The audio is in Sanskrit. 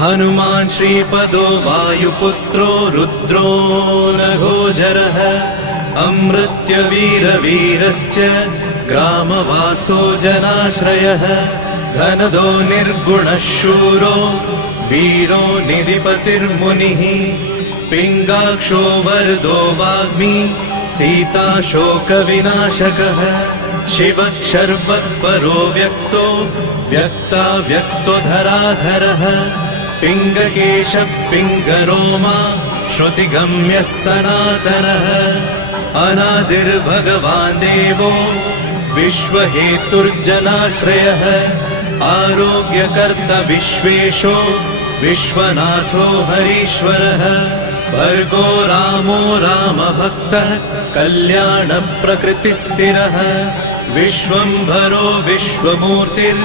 हनुमान् श्रीपदो वायुपुत्रो रुद्रो नघोजरः अमृत्यवीरवीरश्च ग्रामवासो जनाश्रयः धनदो निर्गुणः शूरो वीरो निधिपतिर्मुनिः पिङ्गाक्षो वरदो वाग्मी सीताशोकविनाशकः शिवः शर्वत्परो व्यक्तो व्यक्ताव्यक्तो धराधरः पिङ्गकेशः पिङ्गरोमा श्रुतिगम्यः सनातनः अनादिर्भगवान् देवो विश्वहेतुर्जनाश्रयः आरोग्यकर्ता विश्वेशो विश्वनाथो हरीश्वरः भर्गो रामो रामभक्तः कल्याणप्रकृतिस्थिरः विश्वम्भरो विश्वमूर्तिर्